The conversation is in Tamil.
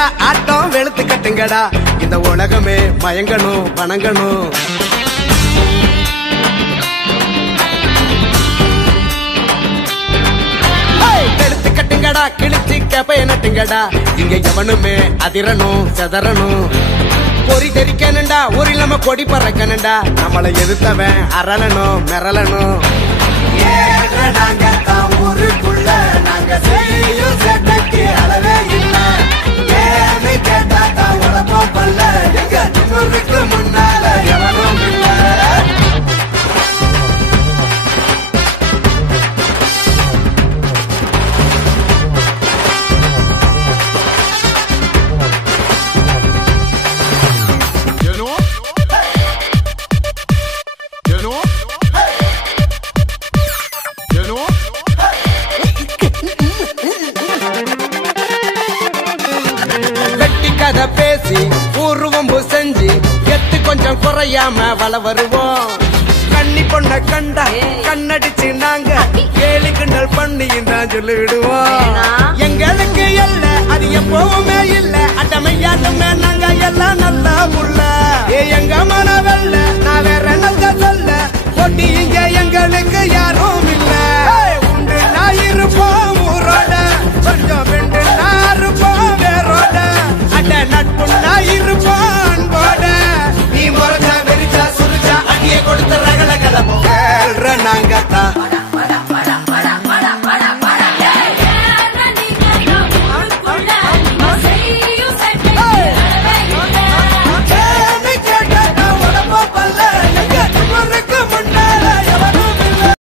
கட்டுங்கடா ஆட்டம் வெளுத்து கட்டுங்கடா இந்த உலகமே மயங்கணும் வணங்கணும் வெளுத்து கட்டுங்கடா கிழிச்சு கேப்பைய நட்டுங்கடா இங்க எவனுமே அதிரணும் செதறணும் பொறி தெரிக்கணுண்டா ஒரு இல்லாம கொடி பறக்கணுண்டா நம்மளை எதிர்த்தவன் அரளணும் மிரளணும் நாங்க தான் ஊருக்குள்ள நாங்க செய்யும் சேட்டைக்கு அளவே இல்லை ஏன்னு கேட்டா தான் உழப்பம் பல்ல எங்க திமுருக்கு முன்னால எவனும் இல்லை கதை பேசி பூர்வம்பு செஞ்சு எத்து கொஞ்சம் குறையாம வள வருவோம் கண்ணி பொண்ண கண்டா கண்ணடிச்சு நாங்க கேலி கிண்டல் பண்ணி தான் சொல்லிடுவோம் எங்களுக்கு இல்ல அது எப்பவுமே இல்ல அட்டமையாட்டுமே நாங்க எல்லாம் நல்லா புள்ள எங்க மனவல்ல நான் வேற நல்ல சொல்ல போட்டி இங்க எங்களுக்கு யாரும் இல்ல